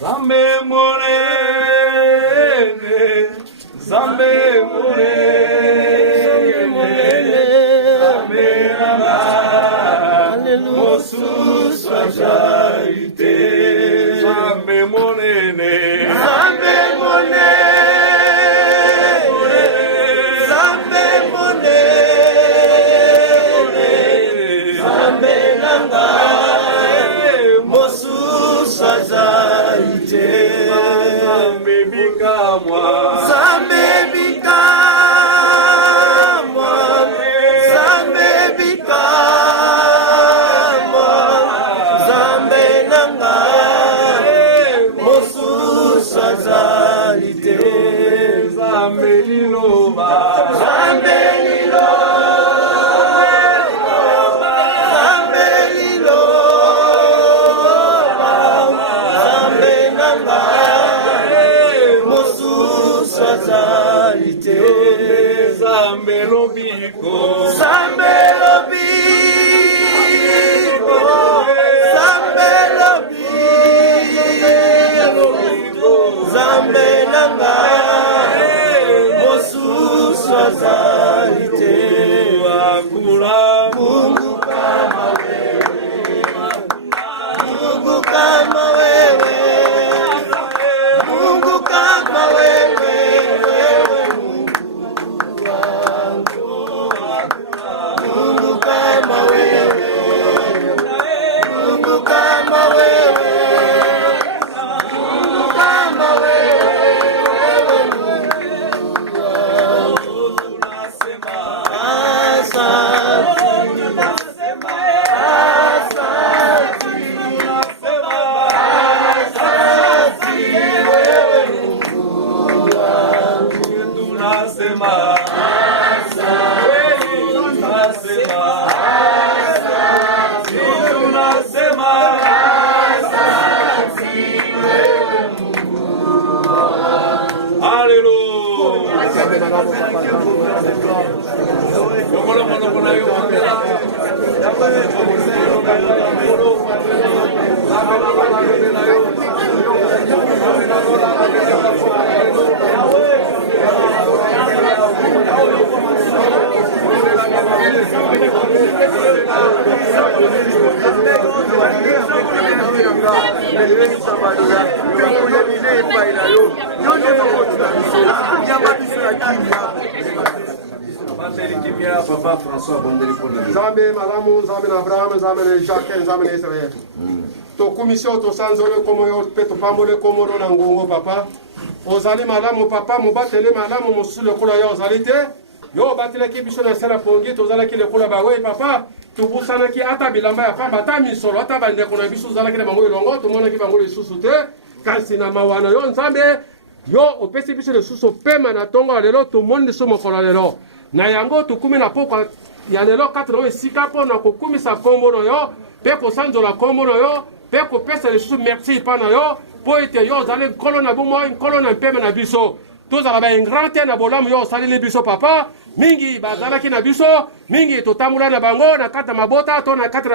Zambe monene, Zambe monene, Zambe nanga, mosu sajarite. Zambe monene, Zambe monene, Zambe monene, Zambe nanga, mosu sajarite. Zambe bikamwa, Zambe bikamwa, Zambe bikamwa, Zambe nanga, mosu sajarite. Zambe liloba, Zambe liloba, Zambe liloba, Zambe nanga, mosu sajarite. Zambe lobiko, Zambe lobiko, Zambe lobiko, Zambe nanga, mosu sajarite. Akula Mungu kama wewe, Mungu kama wewe, Mungu kama wewe, wewe Mungu wangu. Mungu kama wewe, Mungu kama wewe, Mungu kama wewe, wewe Mungu wangu. Tunasema asante, tunasema asante, tunasema asante, wewe Mungu wangu. Tunasema asante, tunasema asante, tunasema asante, wewe Mungu wangu. Hallelujah. Zambe malamu, Zambe na Abraham, Zambe na Jacques, Zambe na Israël. To commission to sanzole komo yo peto pamole komo na ngongo papa. Ozali malamu papa mubatele malamu musule kula yo ozali te. Yo batele ki biso na sala pongi to zala ki le kula ba we papa. To busana ki ata bilamba ya pamba ata misolo ata bande kona biso zala ki na bango longo to mona ki bango le susu te. Kasi na mawana yo Nzambe yo opesi biso le susu pema na tongo lelo to monde so mokolo lelo. Na yango to kumi na poko ya lelo 4 esika po na kokumisa kombo no yo pe ko sanzola kombo no yo pe ko pesa le susu merci pa na yo po ete yo zale nkolo na bomo nkolo na pema na biso tozala ba ingrate na bolamu yo saleli biso papa mingi bazalaki na biso mingi totambola na bango na kata mabota to na kata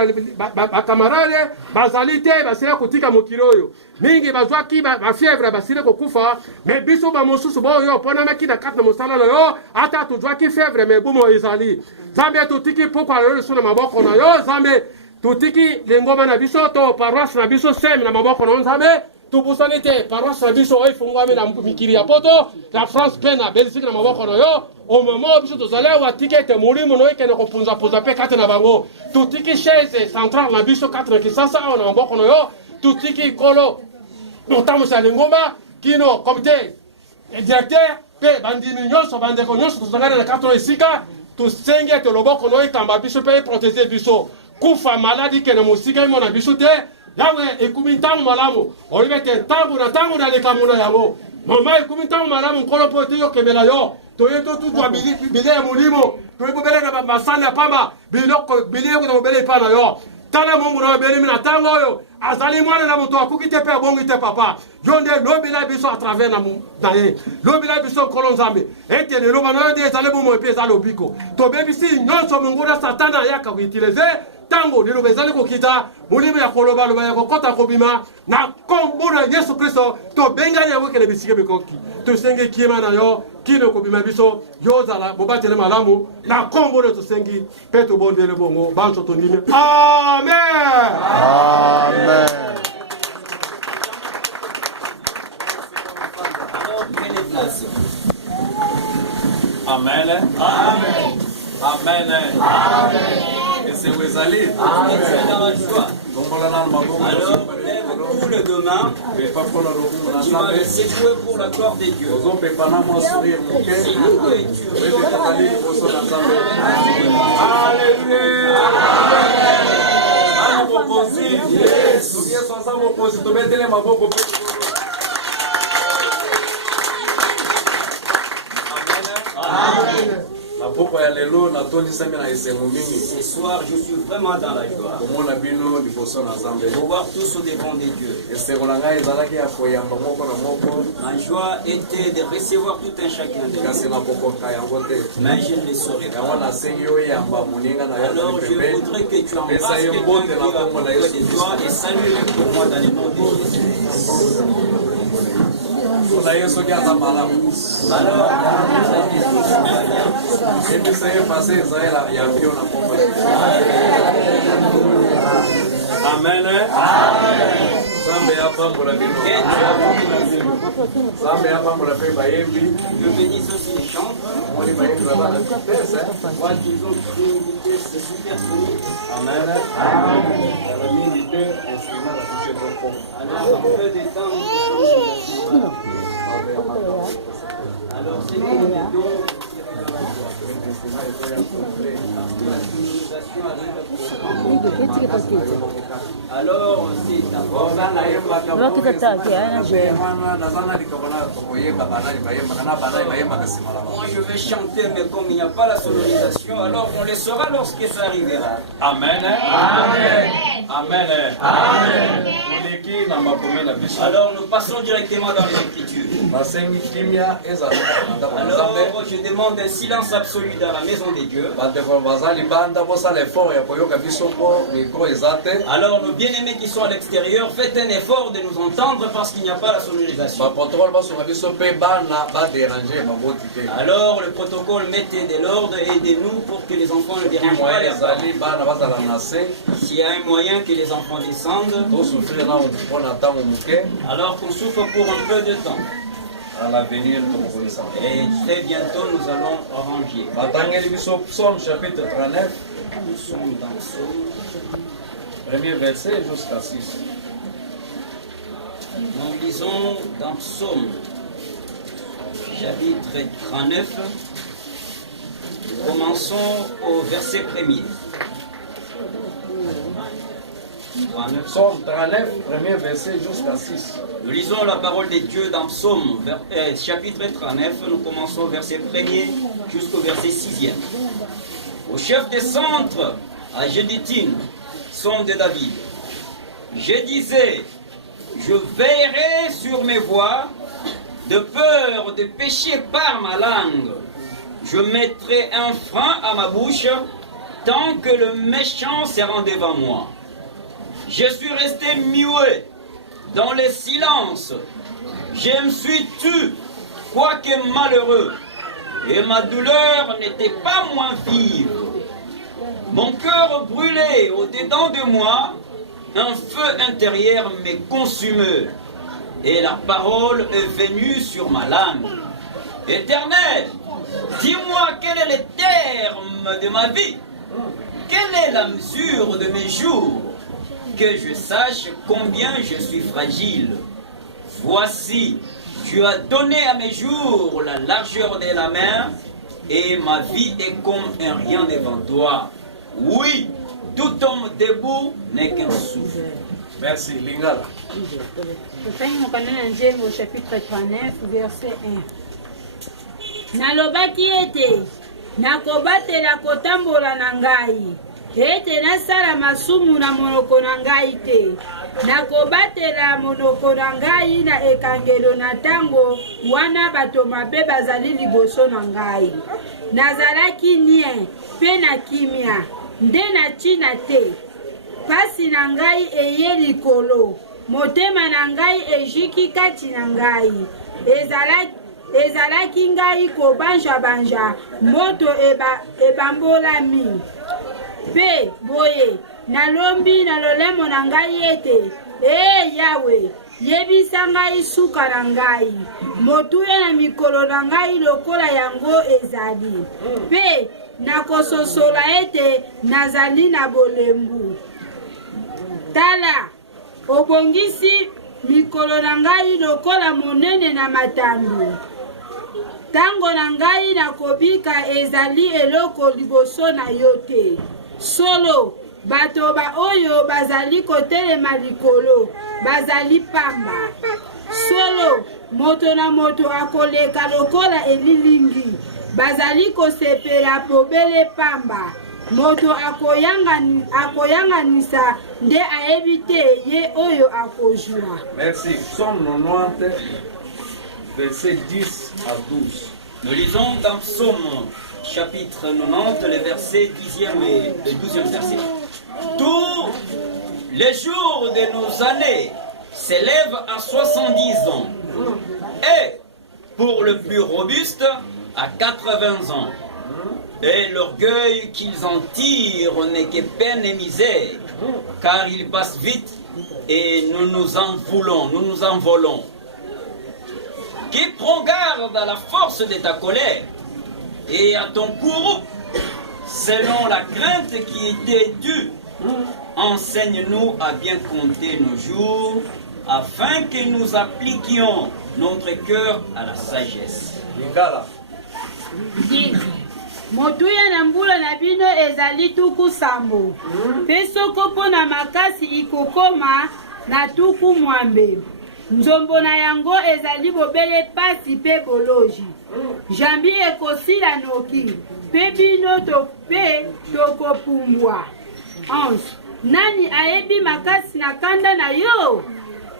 bakamarade bazali te basila kotika mokili oyo mingi bazwaki bafievre basile kokufa me biso bamosusu boyo mponamaki na kata na mosala na yo ata tozwaki fievre me bumo ezali Zambe totiki pokwa lelo so na maboko na yo Zambe totiki lengoma na biso to paroisse na biso sem na maboko na Nzambe tubusani te paroisse na biso oyo efungwami na mikili ya poto la France pe na Belgique na maboko na yo au moment biso tozali awa tiki ete molimo no ekende kopunzapunza mpe kati na bango totiki chaise centrale na biso kati na Kisasa awa na maboko na yo totiki kolo motambusa lengoma kino comité directeur mpe bandimi nyonso bandeko nyonso tozongana na kati oyo esika tosenge ete loboko no ekamba biso mpe eprotege biso kufa maladi kene mosika imo na biso te yawe ekumi ntango malamu oyebi ete ntango na lekamu na yango mama ekumi ntango malamu nkolo mpo ete yokemela yo toye totutwa bile ya molimo toye bobele na basani ya pamba biloko na bobele epa na yo tala mungu na obelemi na ntango oyo azali mwana na moto akuki te mpe abongi te papa yo nde lobela biso à travers na ye lobela biso nkolo Nzambe ete lelo bana yo nde ezali bomo epe ezali obiko tobebisi nyonso mongo na satana ayaka koutilize tango liloba ezali kokita molimo ya kolobaloba ya kokota kobima na kombo na Yesu Kristo tobengani yango kele bisika bikoki tosenge kiema na yo kino kobima biso yozala bobatele malamu na kombo na tosengi pe tobondele bongo banso tondimi amen Amen. Amen. Amen. Amen. Amen. Et c'est où ils allaient? Amen. Alors, lève tout le demain. Tu vas le secouer pour la gloire des dieux. C'est nous que tu veux. Alléluia. Amen. Ce soir, je suis vraiment dans la joie. De voir tous au devant des dieux. Ma joie était de recevoir tout un chacun de nous. Mais je ne le saurais pas. Alors je voudrais que tu embrasses quelqu'un qui va auprès de toi et salue-le pour moi dans le nom de Jésus. Alors, Amen. je bénis aussi les chantres. Moi, qu'ils ont créé une vitesse supersonique. Amen. Alors, en peu de temps, nous sommes. Alors, c'est comme des dons. Alors, c'est moi, je vais chanter, mais comme il n'y a pas la sonorisation, alors on les saura lorsque ça arrivera. Amen. Amen. Amen. Amen. Alors, nous passons directement dans les Écritures. Alors, je demande un silence absolu dans la maison des dieux. Alors, nos bien-aimés qui sont à l'extérieur, faites un effort de nous entendre parce qu'il n'y a pas la sonorisation. Alors, le protocole, mettez de l'ordre et aidez-nous pour que les enfants ne dérangent pas les parents. S'il y a un moyen que les enfants descendent, alors qu'on souffre pour un peu de temps. À l'avenir, comme vous le savez. Et très bientôt, nous allons arranger. Psaume chapitre 39, Nous sommes dans Psaume. premier verset jusqu'à 6. Nous lisons dans Psaume, chapitre 39. Commençons au verset 1er. Psaume 39, premier verset jusqu'à 6. Nous lisons la parole de Dieu dans Psaume, chapitre 39. Nous commençons au verset 1er jusqu'au verset 6e. Au chef des centres, à Jéditine, psaume de David. Je disais, je veillerai sur mes voies, de peur de pécher par ma langue. Je mettrai un frein à ma bouche, tant que le méchant sera devant moi. Je suis resté muet dans le silence. Je me suis tu, quoique malheureux, et ma douleur n'était pas moins vive. Mon cœur brûlait au-dedans de moi, un feu intérieur me consumait, et la parole est venue sur ma langue. Éternel, dis-moi quel est le terme de ma vie, quelle est la mesure de mes jours, que je sache combien je suis fragile. Voici, tu as donné à mes jours la largeur de la main, et ma vie est comme un rien devant toi. Oui, tout homme debout n'est qu'un souffle. Merci, Lingala. Au chapitre 39, verset 1. Nalobaki ete, nakobatela kotambola na ngai. Ete nasala masumu na monoko na ngai te. Nakobatela monoko na ngai na ekangelo na tango wana bato mabe bazali liboso na ngai. Nazalaki nie pe na kimia nde natina te. Pasi na ngai eye likolo, motema na ngai ejiki kati na ngai. Ezalaki ngai kobanja-banja, moto ebambolami. Pe boye, nalombi na lolemo na ngai ete, Yawe, yebisa ngai suka na ngai, motuya na mikolo na ngai lokola yango ezali. Pe nakososola ete nazali na bolembu. Tala, obongisi mikolo na ngai lokola monene na matandu. Tango na ngai nakobika ezali eloko liboso na yo te. Solo, bato ba oyo bazali kotelema likolo, bazali pamba. Solo, moto na moto akoleka lokola elilingi, bazali kosepela pobele pamba. Moto akoyanganisa nde aebite ye oyo akojua. Merci. Psaume 90, versets 10 à 12. Nous lisons dans Psaume chapitre 90, les versets 10e et le 12e verset. Tous les jours de nos années s'élèvent à 70 ans. Et pour le plus robuste, à 80 ans. Et l'orgueil qu'ils en tirent n'est que peine et misère, car ils passent vite et nous nous envolons. Qui prend garde à la force de ta colère et à ton courroux, selon la crainte qui était due. Enseigne-nous à bien compter nos jours, afin que nous appliquions notre cœur à la sagesse. Motuya na mbula na bino ezali tuku sambo. Pe soko pona makasi ikokoma na tuku mwambe. Nzombo na yango ezali bobele pasi pe boloji. Jambi ekosila noki. Pe bino pe tokopumbwa. 11. Nani ayebi makasi na kanda na yo?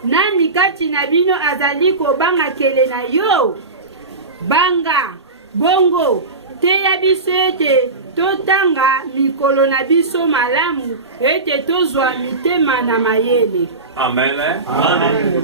Nani kati na bino azali kobanga kele na yo? Banga, bongo, teya biso ete totanga mikolo na biso malamu ete tozwa mitema na mayele. Amen. Amen.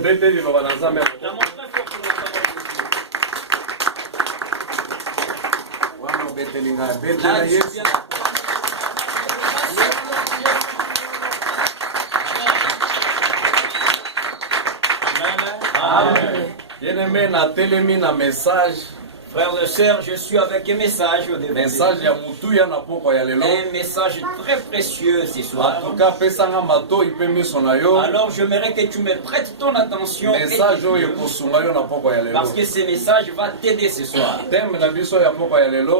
Bien-aimé, na telemi na message. Frères et sœurs, je suis avec un message au début. Un message très précieux ce soir. Alors j'aimerais que tu me prêtes ton attention. Parce que ce message va t'aider ce soir.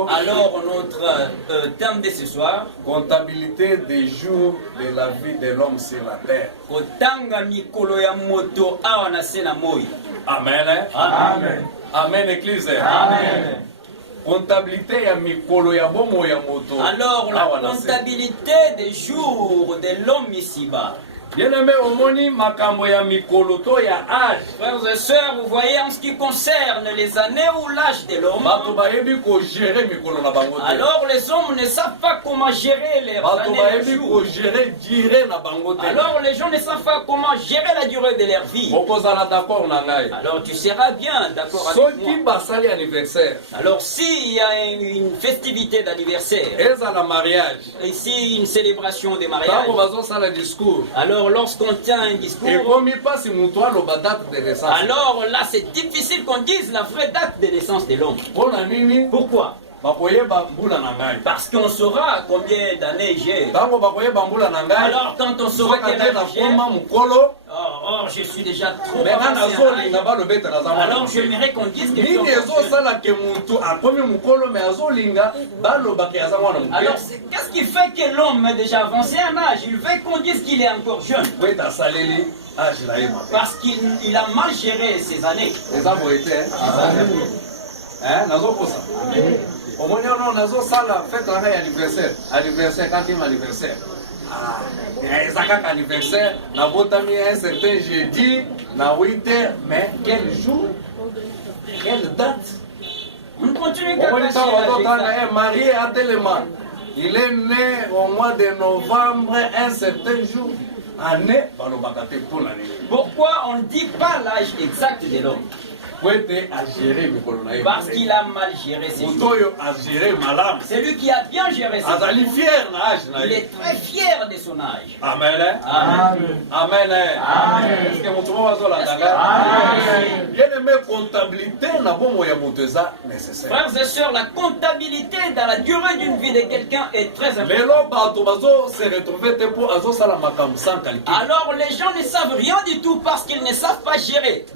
Alors notre thème de ce soir, comptabilité des jours de la vie de l'homme sur la terre. Amen. Amen. Amen, Église. Amen. Comptabilité ya mikolo ya bomo ya moto. Alors la comptabilité des jours de l'homme ici-bas. Bien-aimé, omoni makambo ya mikolo to ya âge. Frères et sœurs, vous voyez en ce qui concerne les années ou l'âge de l'homme. Alors les hommes ne savent pas comment gérer les années et jours. Alors les gens ne savent pas comment gérer la durée de leur vie. Alors tu seras bien d'accord avec moi. Alors s'il y a une festivité d'anniversaire, ici une célébration de mariage, alors lorsqu'on tient un discours, alors là c'est difficile qu'on dise la vraie date de naissance de l'homme. Pourquoi? Parce qu'on saura combien d'années j'ai. Alors quand on saura quel âge j'ai, or je suis déjà trop avancé. Alors j'aimerais qu'on dise que alors qu'est-ce qui fait que l'homme est déjà avancé en âge? Il veut qu'on dise qu'il est encore jeune. Parce qu'il a mal géré ses années. Au moins, on a fait un anniversaire. Anniversaire, quand il y a anniversaire. Anniversaire, na botami un certain jeudi, na 8h, mais quel jour? Quelle date? On continue marié à tellement. Il est né au mois de novembre, un certain jour. Année, Pourquoi on ne dit pas l'âge exact de l'homme? Parce qu'il a mal géré ses jours. C'est lui qui a bien géré ses jours. Il est très fier de son âge. Amen. Amen. Est-ce que mon bien-aimé, comptabilité nécessaire. Frères et sœurs, la comptabilité dans la durée d'une vie de quelqu'un est très importante. Alors les gens ne savent rien du tout parce qu'ils ne savent pas gérer.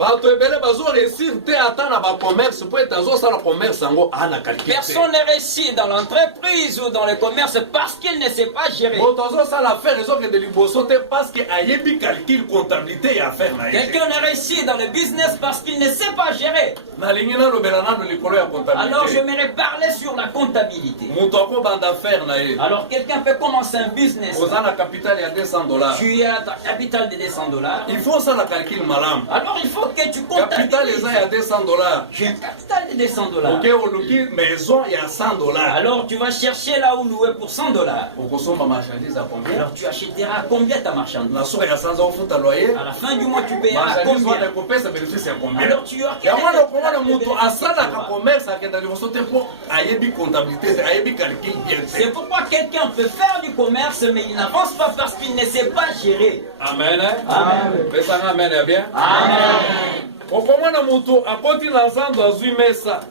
Personne ne réussit dans l'entreprise ou dans le commerce parce qu'il ne sait pas gérer. Quelqu'un ne réussit dans le business parce qu'il ne sait pas gérer. Alors j'aimerais parler sur la comptabilité. Alors quelqu'un peut commencer un business. Tu as ta capitale de $200. Il faut ça la calcul malam. Alors il faut que tu comptabilises. J'ai un capital de $200. Ok, on loue maison il y a $100. Alors tu vas chercher là où louer pour $100. Alors tu achèteras combien ta marchandise? À la fin du mois tu payeras combien? Alors tu auras c'est pourquoi quelqu'un peut faire du commerce mais il n'avance pas parce qu'il ne sait pas gérer. Amen. Amen. Amen. Bien. Amen.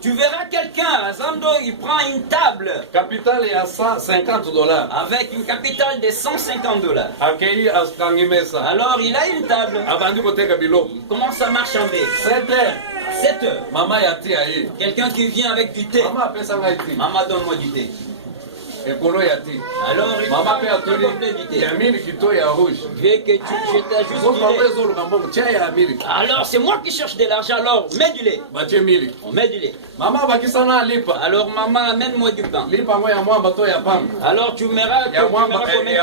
Tu verras quelqu'un, Zando, il prend une table. Capital est à $150. Avec une capitale de $150. Alors il a une table. Il commence à marchander. 7 heures. 7 heures. Maman yati aye. Quelqu'un qui vient avec du thé. Maman donne-moi du thé. Alors il maman peut apporter du thé. Viens que tu t'ajoutes du lait. Alors c'est moi qui cherche de l'argent, alors mets du lait. On met du lait. Alors maman amène-moi du pain. Alors tu verras commettre quelque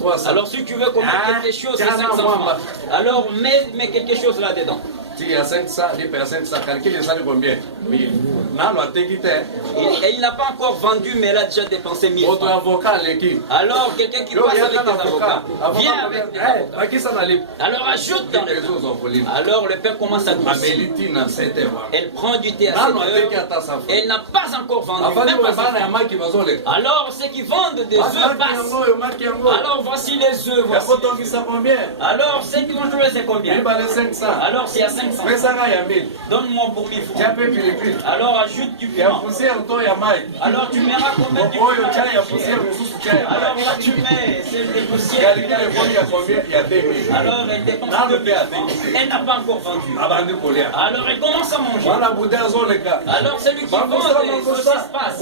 chose. Alors si tu veux commettre quelque chose, c'est 500 francs. Alors mets quelque chose là-dedans. Il y a 500, il y a 500, calcule les salaires combien? 1000. Et il n'a pas encore vendu, mais il a déjà dépensé 1000 francs. Alors, quelqu'un qui passe avec des avocats, viens avec des avocats. Alors, ajoute dans le pain. Alors, le pain commence à grossir. Elle prend du thé à 7 heures. Elle n'a pas encore vendu. Alors, ceux qui vendent des œufs passent. Alors, voici les œufs. Alors, ceux qui vont jouer, c'est combien? Alors, c'est à 500. Donne-moi pour 1000 francs. Alors ajoute du piment. Alors tu verras combien du piment. Alors là tu mets, c'est des poussières. Alors elle dépense 2000 francs. Elle n'a pas encore vendu. Alors elle commence à manger. Alors celui qui vend des saucisses passe.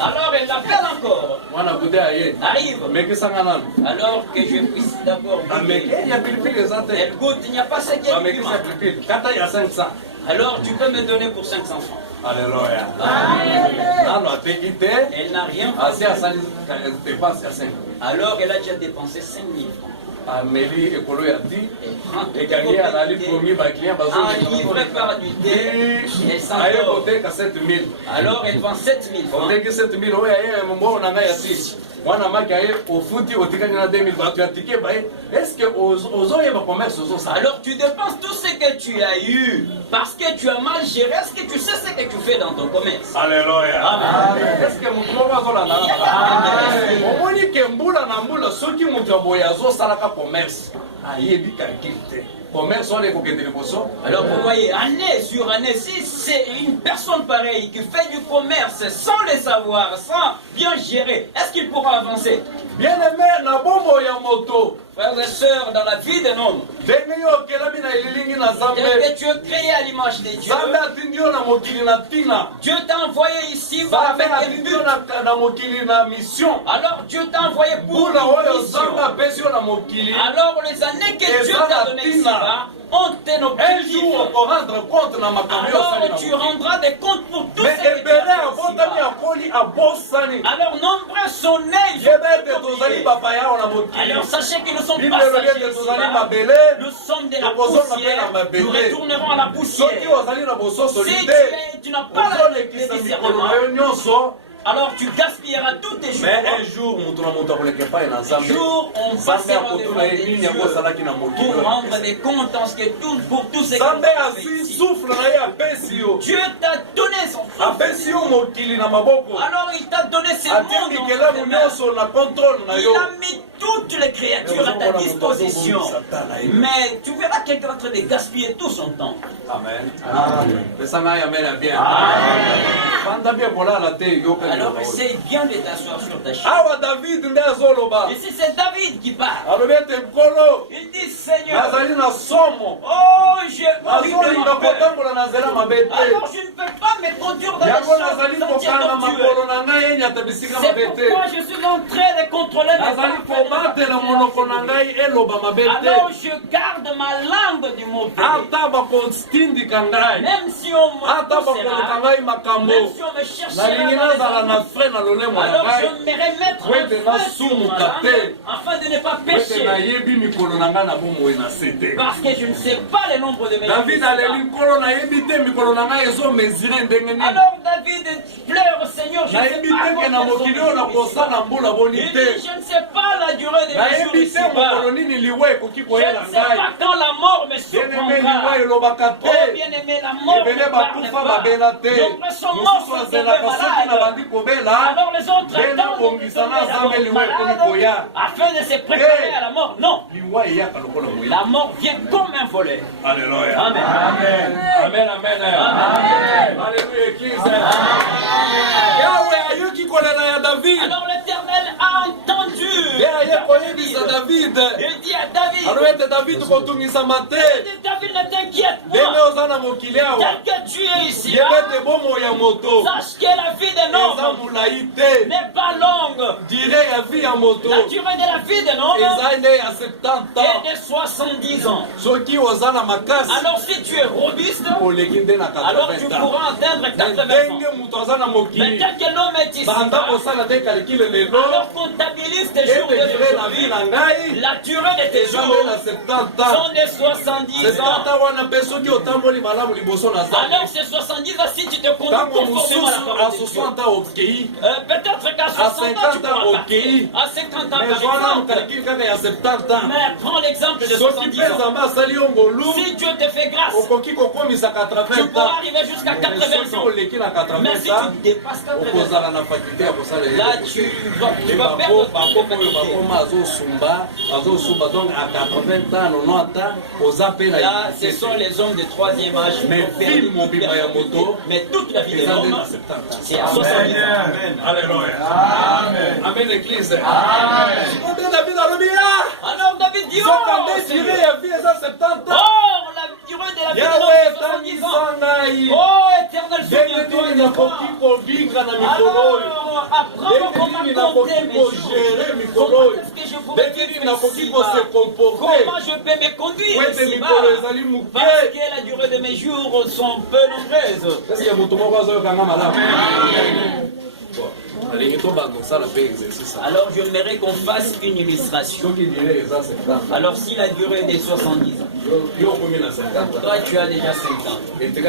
Alors elle l'appelle encore. Arrive. Alors que je puisse d'abord elle goûte, il n'y a pas ce qui est piment. Alors tu peux me donner pour 500 francs. Alléluia. Elle n'a rien fait. Alors elle a déjà dépensé 5000 francs. Enivré par du thé, elle s'endort. Alors elle vend 7000 francs. Est-ce que alors tu dépenses tout ce que tu as eu parce que tu as mal géré. Est-ce que tu sais ce que tu fais dans ton commerce? Alléluia. Amen. Est-ce que commerce alors vous voyez, année sur année, si c'est une personne pareille qui fait du commerce sans le savoir, sans bien gérer, est-ce qu'il pourra avancer? Bien aimé, na bombo ya moto. Frères et sœurs, dans la vie d'un homme, Dieu que tu es créé à l'image de Dieu. Dieu t'a envoyé ici pour avec un but. Alors Dieu t'a envoyé pour une mission. Alors les années que Dieu t'a donné ici-bas, ont un Un objectif. jour, on va rendre compte dans ma camion. Alors tu rendras des comptes pour tout ce Mais que tu as fait ici-bas. Alors nombreux sont nés. ils sont tous oubliés. Alors sachez qu'ils ne sont pas sachés ici-bas. Nous sommes de la poussière. Nous retournerons à la poussière. Si tu n'as pas le discernement, alors tu gaspilleras tous tes jours. Mais un jour, on va on passera devant des dieux pour rendre des comptes en ce que tout, pour tout ce que tu as fait ici. Dieu t'a donné son souffle. Alors il t'a donné ce monde entre tes mains. Il a mis toutes les créatures à ta disposition. Mais tu verras qu'il est en train de gaspiller tout son temps. Amen. Alors essaye bien de t'asseoir sur ta chaise. Ici c'est David qui parle. Il dit Seigneur, oh j'ai horriblement peur. Alors je ne peux pas me conduire dans les choses tortueuses. C'est pourquoi je suis en train de contrôler mes pensées. Alors je garde ma langue du mauvais. Même si on me poussera, même si on me cherchera dans les alors je me remettre un feu sur ma langue afin de ne pas pécher. Parce que je ne sais pas le nombre de mes jours. Alors David pleure au Seigneur, je ne sais pas il dit, je ne sais pas la durée de mes jours ici-bas. Je ne sais pas quand la mort me surprendra. Oh bien-aimé, la mort ne parle pas. Nombreux sont morts sans tomber malades. Alors les autres attendent de tomber malades afin de se préparer à la mort. Non. La mort vient comme un volet. Alléluia. Amen. Amen. Amen. Amen. Alléluia, Église. Alors l'Éternel a entendu. Il dit à David, David, ne t'inquiète pas. Tel que tu es ici, sache que la vie d'un homme n'est pas longue. La durée de la vie d'un homme est de 70 ans. Alors si tu es robuste, alors tu pourras atteindre 80 ans. Mais tel que l'homme est ici, alors comptabilise tes jours d'aujourd'hui. La durée de tes jours sont de 70 ans. Alors ces 70 ans, si tu te conduis conformément à la parole de Dieu, peut-être qu'à 60 ans tu pourras partir. À 50 ans par exemple. Mais prends l'exemple de 70 ans. Si Dieu te fait grâce, tu pourras arriver jusqu'à 80 ans. Mais si tu dépasses 80 ans, là tu vas perdre ta là, ce sont les hommes de troisième âge. Mais toute la vie de l'homme, c'est à 70 ans. Alléluia. Amen. Amen, l'Église. Alors David dit, oh, la durée de la vie de l'homme est 70 ans. Oh, éternel, souviens-toi de moi. Alors, apprends comment compter mes jours. Comment est-ce que je pourrais vivre ici-bas? Comment je peux me conduire ici-bas? Parce que la durée de mes jours sont peu nombreuses. Alors j'aimerais qu'on fasse une illustration. Alors si la durée est de 70 ans, toi tu as déjà 5 ans, il te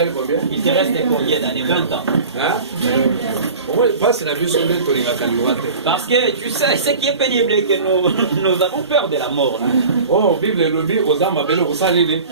reste combien d'années? 20 ans. Parce que tu sais, ce qui est pénible est que nous avons peur de la mort. Oh, Bible le dit aux âmes à Bélo, vous allez les.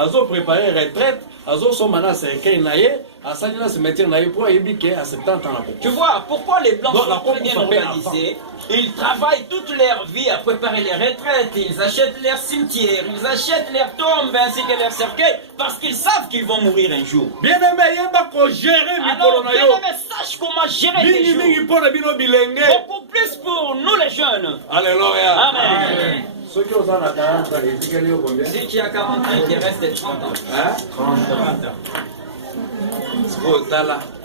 Azo préparer retraite, azo son mana c'est qu'un naïe, à ça il se mettre naïe pour ébiquer à 70 ans. Tu vois pourquoi les blancs sont très bien organisés? Ils travaillent toute leur vie à préparer les retraites, ils achètent leurs cimetières, ils achètent leurs tombes ainsi que leurs cercueils parce qu'ils savent qu'ils vont mourir un jour. Bien aimé, il y a pas qu'on gérer alors bien aimé, sache comment gérer tes jours. Beaucoup plus pour nous les jeunes. Alléluia. Amen. Si tu as 40 ans, il te reste 30 ans. 30 ans.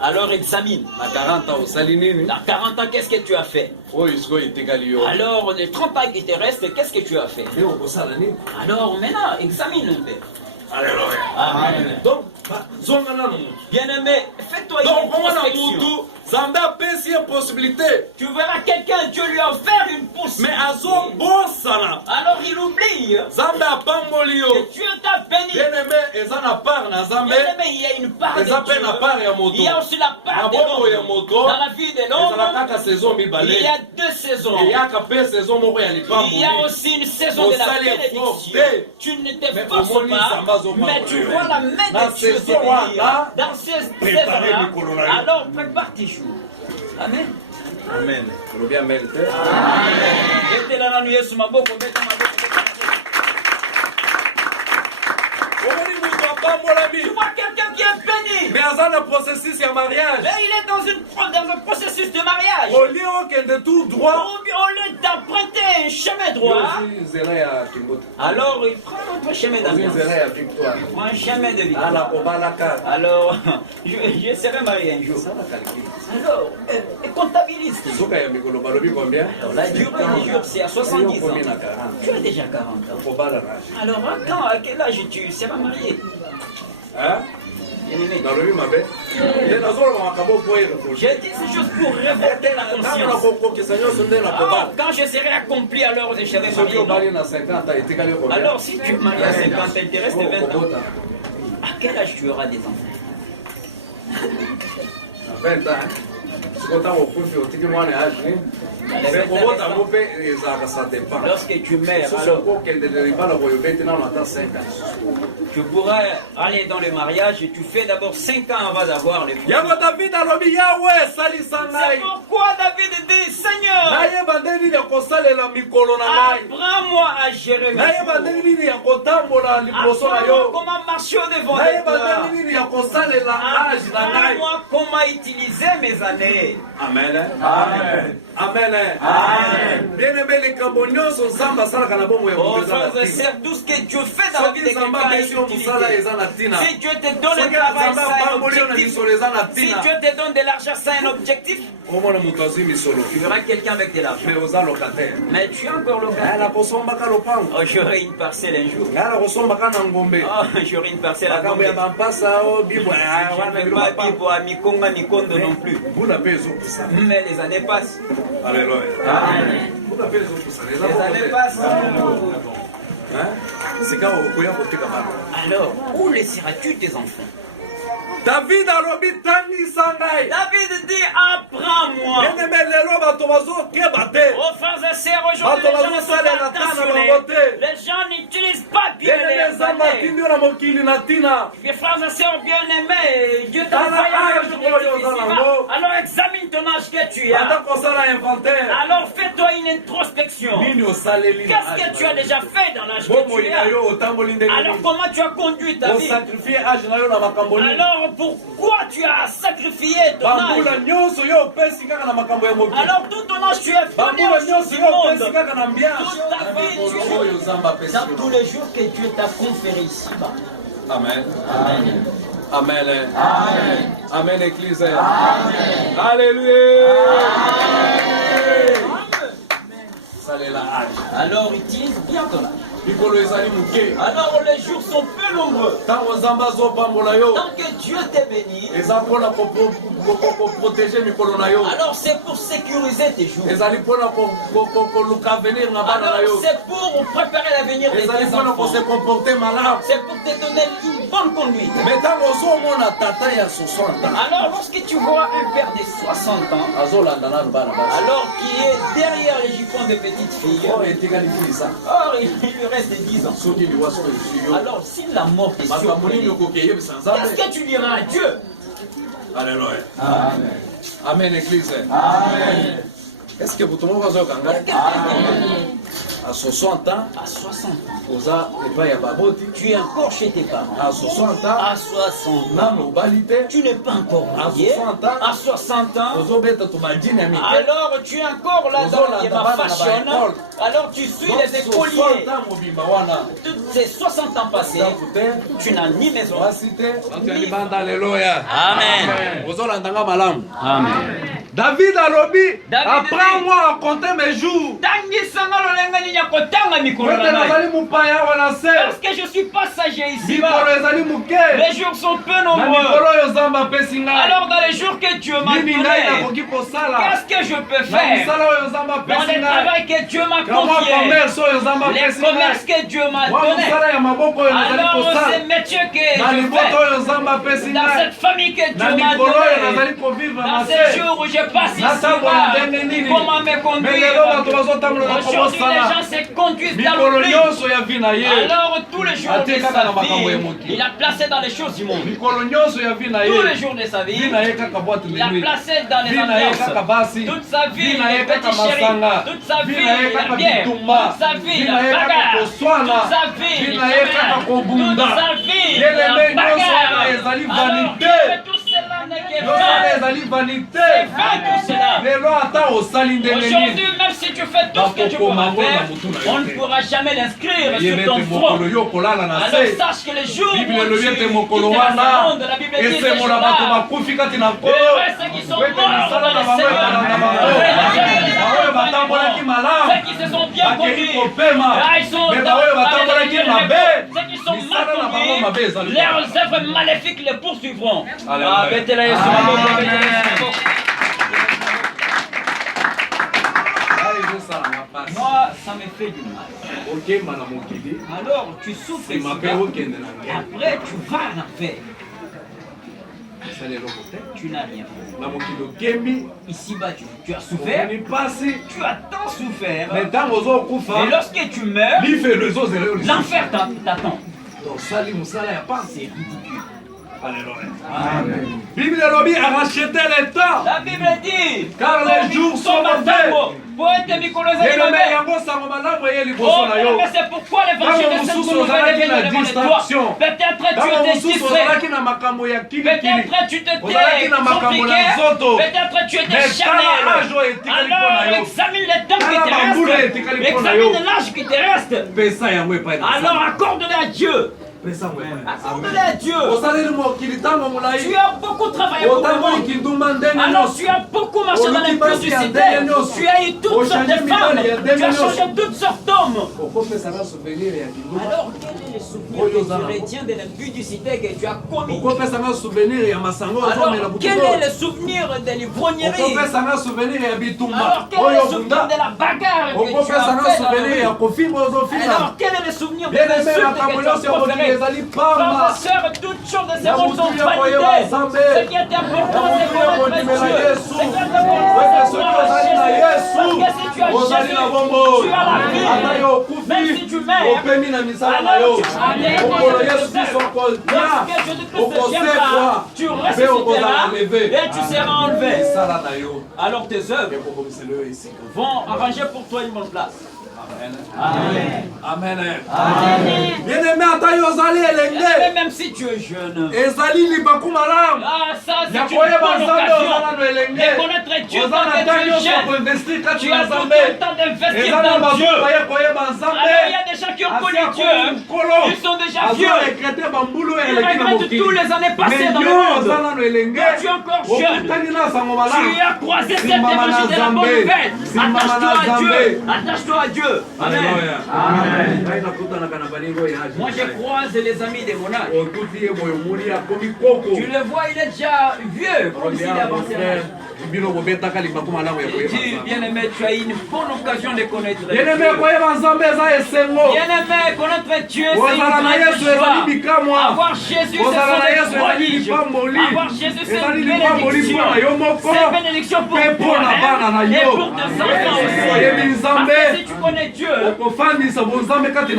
Alors examine. À 40 ans, Dans 40 ans, qu'est-ce que tu as fait? Alors, les 30 ans qui te restent, qu'est-ce que tu as fait? Alors maintenant, examine un peu. Alléluia. Amen. Donc, bien-aimé, fais-toi une introspection. Tu verras quelqu'un, Dieu lui a offert une possibilité. Alors il oublie que Dieu t'a béni. Bien-aimé, il y a une part de Dieu. Il y a aussi la part de l'homme. Dans la vie de l'homme, il y a 2 saisons. Il y a aussi une saison de la bénédiction. Tu ne te forces pas, mais tu vois la main de Dieu te bénir dans ces saisons-là. Alors prépare tes jours. Amen. Amen. Amen. Tu vois quelqu'un qui est béni. Mais dans un processus de mariage. Mais il est dans un processus de mariage. Au lieu de tout droit. Au lieu d'emprunter un chemin droit. Alors il prend notre chemin d'alliance. Il prend un chemin de victoire. Alors je serai marié un jour. Alors comptabilise. Alors la durée des jours c'est à 70 ans. Tu as déjà 40 ans. Alors à quel âge tu seras marié? Hein? J'ai dit ces choses pour révolter la conscience. Quand je serai accompli, alors je serai marié. Alors si tu es marié à 50 ans, il te reste 20 ans. À quel âge tu auras des enfants? À 20 ans. Lorsque tu meurs, tu pourras aller dans le mariage et tu fais d'abord 5 ans avant d'avoir le premier. C'est pourquoi David dit, Seigneur, apprends-moi à gérer mes jours. Apprends-moi comment marcher devant les toi. Apprends-moi comment utiliser mes années. Amen. Amen. Amen. Amen. Bien-aimé, les cambonions sont sans bassin à la bombe. Tout ce que Dieu fait dans la vie de quelqu'un est utilisé. Si Dieu te donne un travail, c'est un objectif. Si Dieu te donne de l'argent, c'est un objectif. Tu verras quelqu'un avec de l'argent. Mais tu es encore locataire. Oh, j'aurai une parcelle un jour. Oh, j'aurai une parcelle à Gombe. Je ne veux pas vivre à Mikonga, Mikondo non plus. Mais les années passent. Alléluia. Amen. Les années passent. Alors, où laisseras-tu tes enfants? David dit, apprends-moi. Oh frères et sœurs, aujourd'hui les gens ne sont pas attentionnés. Les gens n'utilisent pas bien les années. Mes frères et sœurs bien-aimés, Dieu t'a envoyé aujourd'hui. Alors examine ton âge que tu as. Alors fais-toi une introspection. Qu'est-ce que tu as déjà fait dans l'âge que tu as? Alors comment tu as conduit ta vie? Alors pourquoi tu as sacrifié ton âge? Alors tout ton âge tu es donné au jour du monde. Toute ta vie tu es dans tous les jours que Dieu t'a conféré ici-bas. Amen. Amen. Amen. Amen. Amen, Église. Amen. Alléluia. Alors utilise bien ton âge. Alors les jours sont peu nombreux. Tant que Dieu t'est béni, alors c'est pour sécuriser tes jours. Alors c'est pour préparer l'avenir de tes enfants. C'est pour te donner une bonne conduite. Alors lorsque tu vois un père de 60 ans, alors qui est derrière les jupons de petites filles, or il lui reste 10 ans. Alors si la mort est surprenue, qu'est-ce que tu diras à Dieu? Alléluia. Amen. Amen, Église. Amen. Est-ce que vous trouvez que vous avez À 60 ans. À 60 ans. Tu es encore chez tes parents. À 60 ans. À 60 ans. Tu n'es pas encore marié. À 60 ans. Alors tu es encore là dans la fashion. Alors tu suis les écoliers. Toutes ces 60 ans passés, tu n'as ni maison. Amen. David a lobby. Apprends-moi à compter mes jours. Parce que je suis passager ici-bas. Les jours sont peu nombreux. Alors dans les jours que Dieu m'a donné, qu'est-ce que je peux faire dans les travaux que Dieu m'a confiés, les commerces que Dieu m'a donnés, alors ces métiers que je fais, dans cette famille que Dieu m'a donnée, dans ces jours où je passe ici-bas, comment me conduire. Aujourd'hui les gens se conduisent dans l'oubli. Alors tous les jours de sa vie, il a placé dans les choses du monde. Tous les jours de sa vie, il a placé dans les ambiances. Toute sa vie, les petits chéris. Toute sa vie, la bière. Toute sa vie, la bagarre. Toute sa vie, les chemins. Toute sa vie, la bagarre. Tout cela n'est que vanité. C'est vain tout cela. Aujourd'hui, même si tu fais tout ce que tu pourras faire, on ne pourra jamais l'inscrire sur ton front. Alors sache que les jours où tu quittes la monde, la Bible dit que ceux qui sont morts dans le Seigneur, ceux qui se sont bien conduits, ils sont dans ceux qui sont mal conduits, leurs œuvres maléfiques les poursuivront. Moi, ça me fait du mal. Alors, tu souffres ici. Après, tu vas en faire. Tu n'as rien fait. Ici-bas, tu as souffert. Tu as tant souffert. Et lorsque tu meurs, l'enfer t'attend. C'est ridicule. Amen. Bible a racheté les temps. La Bible dit car les jours sont mauvais. C'est pourquoi l'évangile de cette bonne nouvelle est venu devant toi. Peut-être tu étais distrait. Peut-être tu t'étais compliqué. Peut-être tu étais charnel. Alors examine les temps qui te restent. Examine l'âge qui te reste. Alors accorde-le à Dieu. Accorde-le à Dieu. Tu as beaucoup travaillé pour le monde. Alors tu as beaucoup marché dans l'impudicité. Tu as eu toutes sortes de femmes. Tu as changé toutes sortes d'hommes. Alors quel est le souvenir que tu retiens de l'impudicité que tu as commis? Alors quel est le souvenir de l'ivrognerie? Alors quel est le souvenir de la bagarre que tu as fait? Alors quel est le souvenir de l'insulte que tu as proféré? Frères et sœurs, toutes choses de ces mondes sont validées. Ce qui est important, c'est connaître Dieu. Ce qui est important, c'est croire à Jésus. Parce que si tu as Jésus, tu as la vie. Même si tu meurs, alors tu as des lorsque Jésus-Christ viendra, tu ressusciteras et tu seras enlevé. Alors tes œuvres vont arranger pour toi une bonne place. Amen. Amen. Bien-aimé, même si tu es jeune, ça c'est une bonne occasion de connaître Dieu tant que tu es jeune. Tu as tout le temps d'investir dans Dieu. Alors il y a des gens qui ont connu Dieu, ils sont déjà vieux. Ils regrettent tous les années passées dans le monde. Mais tu es encore jeune. Tu as croisé cet évangile de la bonne nouvelle. Attache-toi à Dieu. Attache-toi à Dieu. Amen. Amen. Moi je croise les amis de mon âge. Tu le vois, il est déjà vieux, comme s'il est avancé. Bien-aimé, tu as une bonne occasion de connaître Dieu. Bien-aimé, connaître Dieu, c'est une grande joie. Avoir Jésus, c'est son prodige. Avoir Jésus, c'est une bénédiction. C'est une bénédiction pour toi et pour tes enfants aussi. Parce que si tu connais Dieu,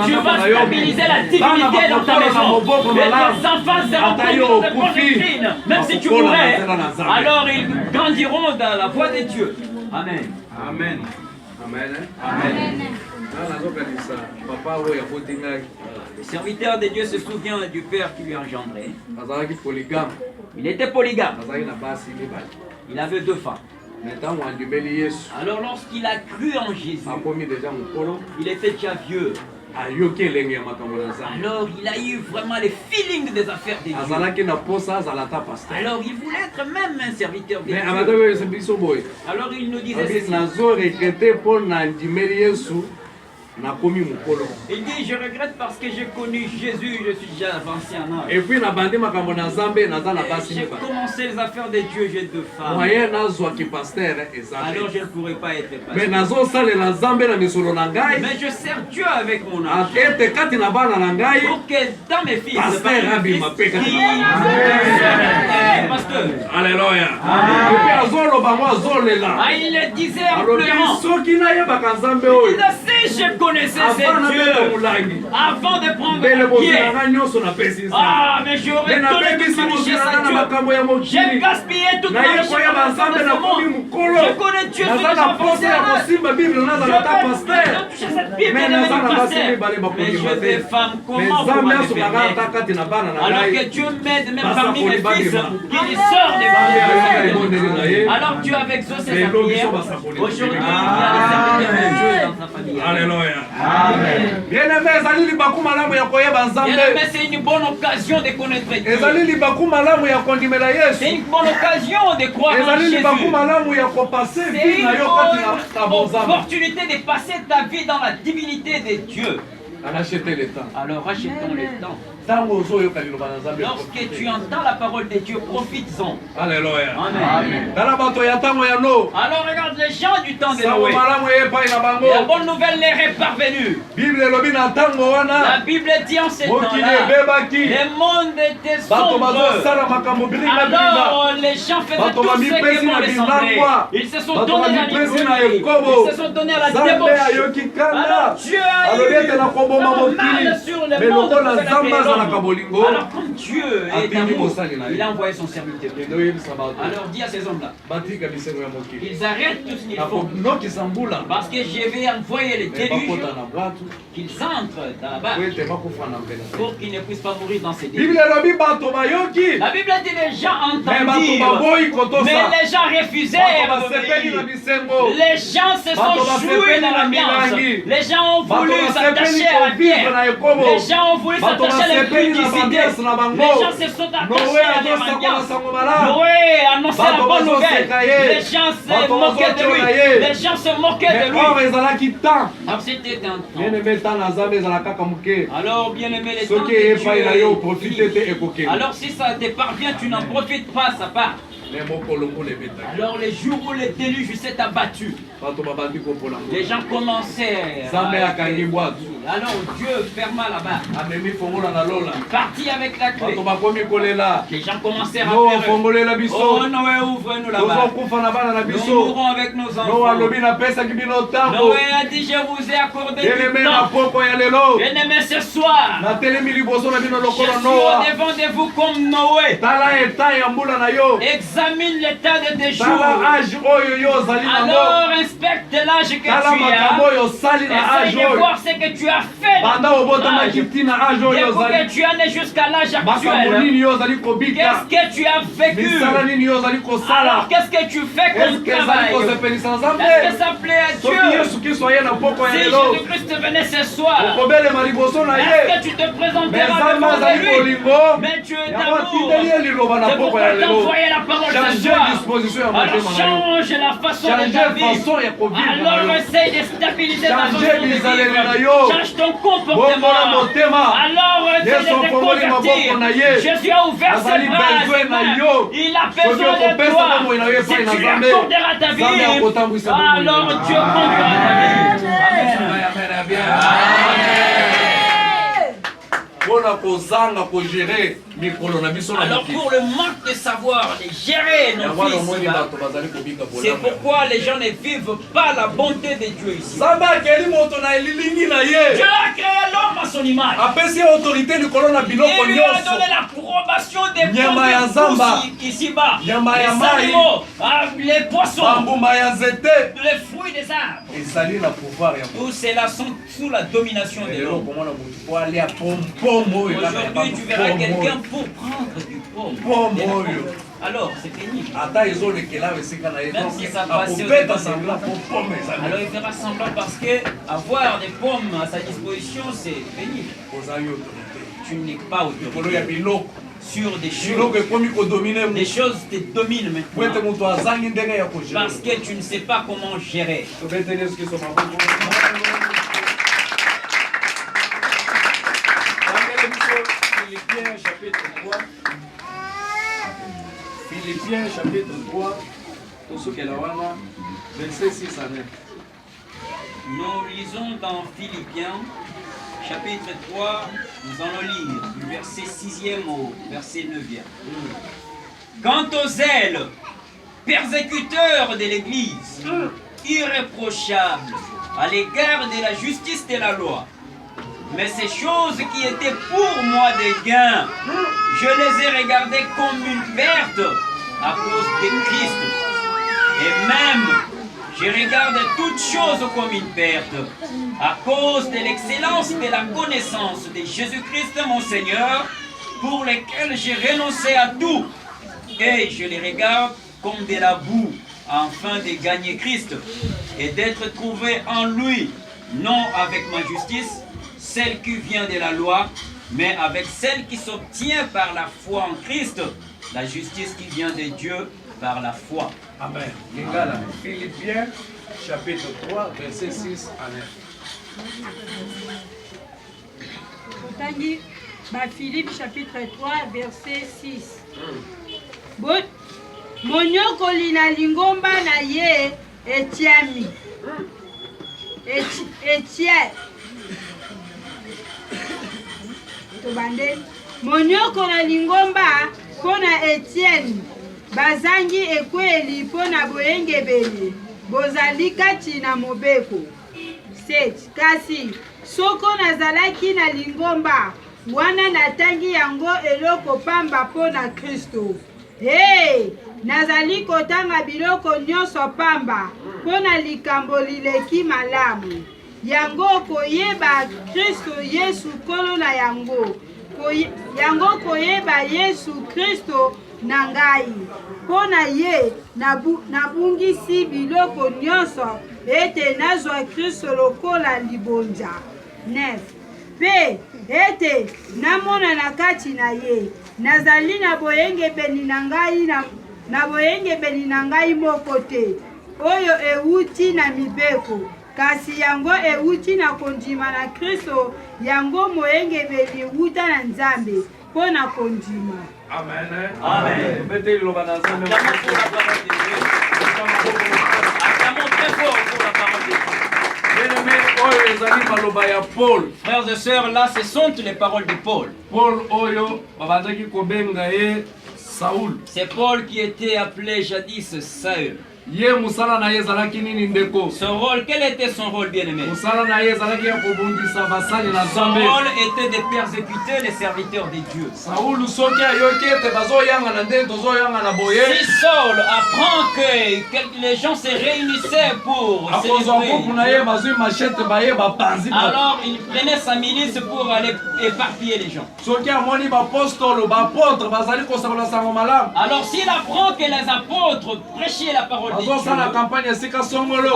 tu vas stabiliser la divinité dans ta maison. Et tes enfants seront conduits dans de bonnes doctrines. Même si tu mourrais, alors ils grandiront dans la voie de Dieu. Amen. Amen. Amen. Amen. Le serviteur de Dieu se souvient du père qui lui a engendré. Il était polygame. Il avait 2 femmes. Alors lorsqu'il a cru en Jésus, il était déjà vieux. Alors il a eu vraiment les feelings des affaires de Dieu. Alors il voulait être même un serviteur de Dieu. Alors il nous disait ceci. Il dit, je regrette parce que j'ai connu Jésus, je suis déjà avancé en âge. J'ai commencé les affaires de Dieu, j'ai 2 femmes. Alors je ne pourrais pas être pasteur. Mais je sers Dieu avec mon âge. Pour que dans mes fils, pasteur. Alléluia. Il le disait en pleurant. Il disait, si je connaissais ce Dieu avant de prendre le pied, mais j'aurais donné toute ma richesse à Dieu. J'ai gaspillé toute ma richesse dans ce monde. Je connais Dieu, ce que j'ai avancé. Je veux toucher cette Bible et devenir pasteur. Mais je des femmes, comment vous m'avez permis? Alors que Dieu m'aide même parmi mes fils qui sortent des familles. Alors Dieu a exaucé sa prière. Aujourd'hui, il y a le serviteur de Dieu dans sa famille. Alléluia. Bien-aimé, c'est une bonne occasion de connaître Dieu. C'est une bonne occasion de croire en Jésus. C'est une bonne opportunité de passer ta vie dans la divinité de Dieu. Alors achetons le temps. Lorsque tu entends la parole de Dieu, profites-en. Alléluia. Amen. Alors regarde les gens du temps de Noé. La bonne nouvelle leur est parvenue. La Bible dit en ce temps-là, le monde était sombre. Alors les gens faisaient tout ce qui leur semblait. Ils se sont donnés à l'ivrognerie. Ils se sont donnés à la débauche. Alors Dieu a eu mal sur le monde. Alors comme Dieu est amour, il a envoyé son serviteur. Alors dis à ces hommes-là, ils arrêtent tout ce qu'ils font. Parce que je vais envoyer les déluges, qu'ils entrent là-bas pour qu'ils ne puissent pas mourir dans ces déluges. La Bible dit les gens entendirent, mais les gens refusèrent d'obéir. Les gens se sont joués dans l'ambiance. Les gens ont voulu s'attacher à la pierre. Les gens ont voulu s'attacher à l'impudicité. Les gens se sont attachés à des mendiances. Noé annonçait la bonne nouvelle. Les gens se moquaient de lui. Les gens se moquaient de lui. Alors c'était un temps. Alors bien aimé, les temps de Dieu. Alors si ça te parvient, tu n'en profites pas, ça part. Alors les jours où les déluges s'est abattu, les gens commencèrent. Alors Dieu ferma là-bas. Parti avec la clé. Les gens commencèrent à pleurer. Oh Noé, ouvre-nous là-bas. Nous mourrons avec nos enfants. Noé a dit, je vous ai accordé du temps. Bien-aimés, ce soir, je suis au-devant de vous comme Noé. Examine l'état de tes jours. Alors inspecte l'âge que tu as. Essaye de voir ce que tu as fait dans ton âge. Et pour que tu en aies jusqu'à l'âge actuel. Qu'est-ce que tu as vécu? Alors qu'est-ce que tu fais comme travail? Est-ce que ça plaît à Dieu? Si Jésus-Christ venait ce soir, est-ce que tu te présenteras devant lui? Mais tu es d'amour. C'est pourquoi tu as envoyé la parole ce soir. Alors change la façon de ta vie. Alors essaye de stabiliser ta façon de vivre. Change ton comportement. Alors essaye de te convertir. Jésus a ouvert ses bras, ses mains. Il a besoin de toi. Si tu lui accorderas ta vie, alors Dieu comprendra ta vie. Amen. Alors pour le manque de savoir de gérer nos vies, c'est pourquoi les gens ne vivent pas la bonté de Dieu ici. Dieu a créé l'homme à son image. Il lui a donné la l'approbation des pommes ici-bas, les animaux, les poissons, les fruits des arbres. Tout cela sont sous la domination de l'homme. Aujourd'hui, tu verras quelqu'un pour prendre du pomme. Alors, c'est pénible. Même si ça passe au alors il fera semblant parce que avoir des pommes à sa disposition, c'est pénible. Tu n'es pas autorité sur des choses te dominent maintenant. Parce que tu ne sais pas comment gérer. Philippiens chapitre 3, verset 6 à 9. Nous lisons dans Philippiens chapitre 3, nous allons lire du verset 6e au verset 9e. Quant aux zèles, persécuteurs de l'Église, irréprochables à l'égard de la justice de la loi, mais ces choses qui étaient pour moi des gains, je les ai regardées comme une perte à cause de Christ. Et même, je regarde toutes choses comme une perte à cause de l'excellence de la connaissance de Jésus-Christ mon Seigneur, pour lequel j'ai renoncé à tout. Et je les regarde comme de la boue, afin de gagner Christ et d'être trouvé en lui, non avec ma justice, celle qui vient de la loi, mais avec celle qui s'obtient par la foi en Christ, la justice qui vient de Dieu par la foi. Amen. Lingala, Philippiens chapitre 3, verset 6 à 9. Tangi, Philippe chapitre 3, verset 6. Monyokoli na lingomba na ye etiami. Monyoko na lingomba pona Etienne bazangi ekweli pona boyengebeli bozali kati na mobeko. 7. Kasi soko nazalaki na lingomba wana natangi yango eloko pamba pona Kristo. Hey, nazali kotanga biloko nyonso pamba pona likambo lileki malamu. Yango koyeba Kristo Yesu kolo na yango. Yango koyeba Yesu Kristo na ngai. Pona ye nabungisi biloko nyonso ete nazwa Kristo lokola libonja. 9. Pe ete namona na kati na ye. Nazali na boyengebeli na ngai moko te. Oyo euti na mibeko. Kasi yango euti na kondima na Kristo, yango moyengebeli euta na Nzambe pona kondima. Amen. Amen. Mettez le bas dans la main. Acclamons très fort pour la parole de Dieu. Frères et sœurs, là, ce sont les paroles de Paul. C'est Paul qui était appelé jadis Saül. Son rôle, quel était son rôle, bien-aimé? Son rôle était de persécuter les serviteurs de Dieu. Si Saul apprend que les gens se réunissaient pour célébrer, alors il prenait sa milice pour aller éparpiller les gens. Alors s'il apprend que les apôtres prêchaient la parole de Dieu,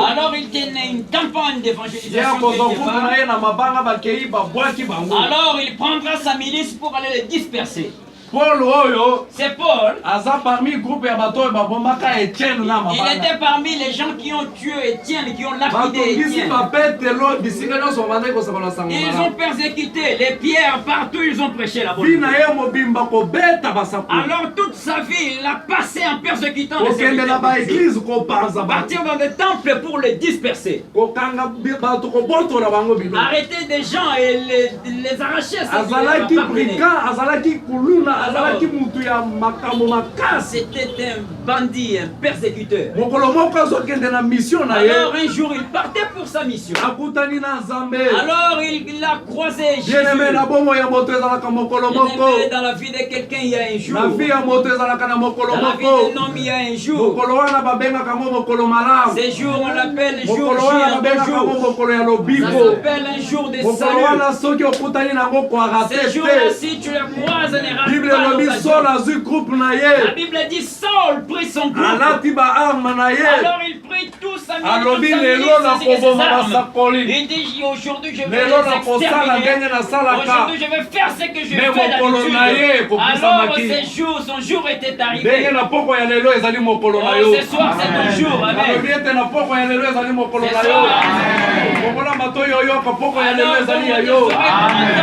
alors il tenait une campagne d'évangélisation. Alors il prendra sa milice pour aller les disperser. C'est Paul. Il était parmi les gens qui ont tué Étienne, qui ont lapidé Étienne. Ils ont persécuté les pierres partout, ils ont prêché la bonne nouvelle. Alors toute sa vie, il a passé en persécutant les serviteurs de Dieu. Partir dans des temples pour les disperser. Arrêter des gens et les arracher. C'était un bandit, un persécuteur. Alors un jour il partait pour sa mission. Alors il a croisé Jésus. Dans la vie de quelqu'un il y a un jour. Dans la vie d'un homme il y a un jour. Ces jours on l'appelle le jour J, un bon jour. Ça s'appelle un jour de salut. Ces jours-là si tu le croises ne rate pas l'occasion. La Bible dit Saul prit son groupe. Alors il prit tous sa milice, il dit aujourd'hui je vais les exterminer. Aujourd'hui je vais faire ce que je fais d'habitude. Alors son jour était arrivé. Oh, ce soir c'est ton jour. Amen.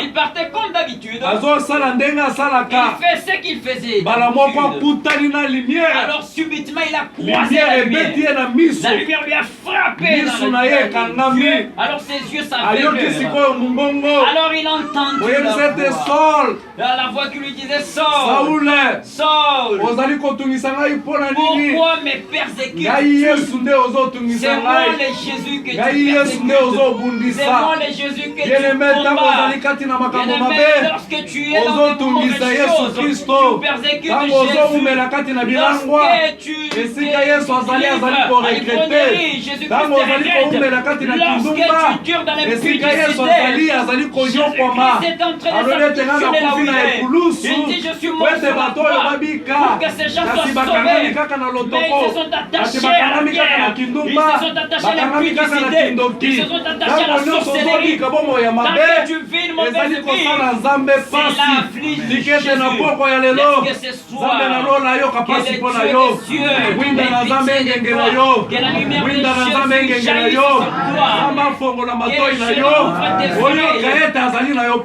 Il partait comme d'habitude. Il fait ce qu'il faisait. Alors subitement il a croisé la lumière. La lumière lui a frappé dans les yeux. Alors ses yeux s'aveuglaient. Alors il entendit la voix qui lui disait Saul, Saul, pourquoi me persécutes? C'est moi le Jésus que tu persécutes. C'est moi le Jésus que tu combats. Lorsque tu es dans de mauvaises choses, tu persécutes Jésus. Lorsque tu es Jésus-Christ lorsque tu dures dans les publicités, Jésus-Christ est en train de sanctionner la vie. Il dit je suis mort sur la croix pour que ces gens soient sauvés. Mais ils se sont attachés à la pierre, ils se sont attachés à la publicité, ils se sont attachés à la sorcellerie. Tant que tu vis une mauvaise vie, c'est la afflige de Jésus. Laisse que ce soit que les dieux des cieux, que la lumière de Jésus jaillisse sur toi, que Jésus ouvre tes oreilles et que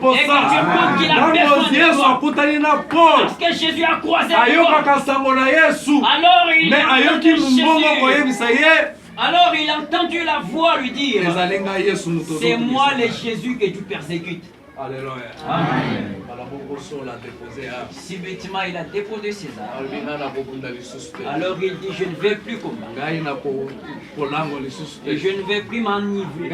tu écoutes qu'il a besoin de toi. Parce que Jésus a croisé toi. Alors il a Alors il a entendu la voix lui dire c'est moi le Jésus que tu persécutes. Alléluia. Amen. Subitement il a déposé ses armes. Alors il dit je ne vais plus combattre. Et je ne vais plus m'enivrer.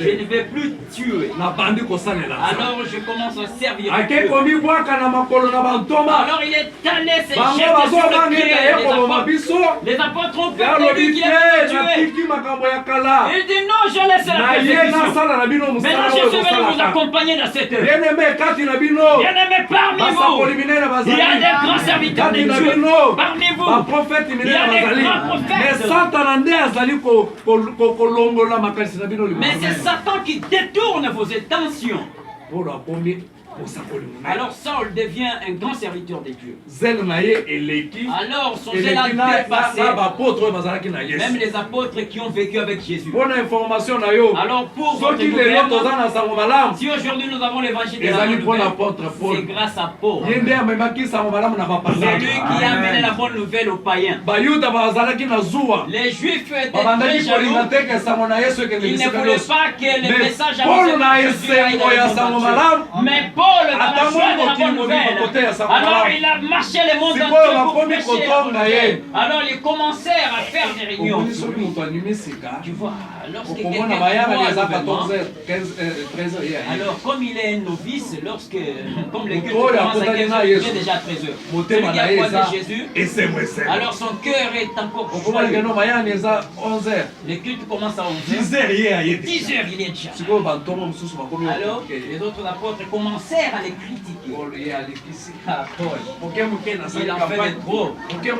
Je ne vais plus tuer. Alors je commence à servir Dieu. Alors il est allé se jeter sur le pied des apôtres. Les apôtres ont perdu qu'il allait tuer. Il dit non, je laisse la persécution. Maintenant je suis venu vous accompagner dans cette heure. Bien-aimé parmi vous, il y a des grands serviteurs de Dieu. Parmi vous, il y a des grands prophètes. Mais c'est Satan qui détourne vos attentions. Alors Saul devient un grand serviteur de Dieu. Alors son zèle a dépassé même les apôtres qui ont vécu avec Jésus. Alors pour votre gouvernement, si aujourd'hui nous avons l'évangile de la bonne nouvelle, c'est grâce à Paul. C'est lui qui a amené la bonne nouvelle aux païens. Les Juifs étaient très jaloux. Ils ne voulaient pas que le message annoncé par Jésus aille dans le monde. Mais Paul, dans la joie de la bonne nouvelle, alors il a marché le monde entier pour prêcher l'évangile. Alors ils commencèrent à faire des réunions. Tu vois, lorsque quelqu'un alors comme il est un novice, comme le culte commence à 15h, il est déjà à 13h. Celui qui a croisé Jésus, alors son cœur est encore joyeux. Le culte commence à 11h. 10h il est déjà. Alors les autres apôtres commencèrent à les critiquer. Il en fait de trop.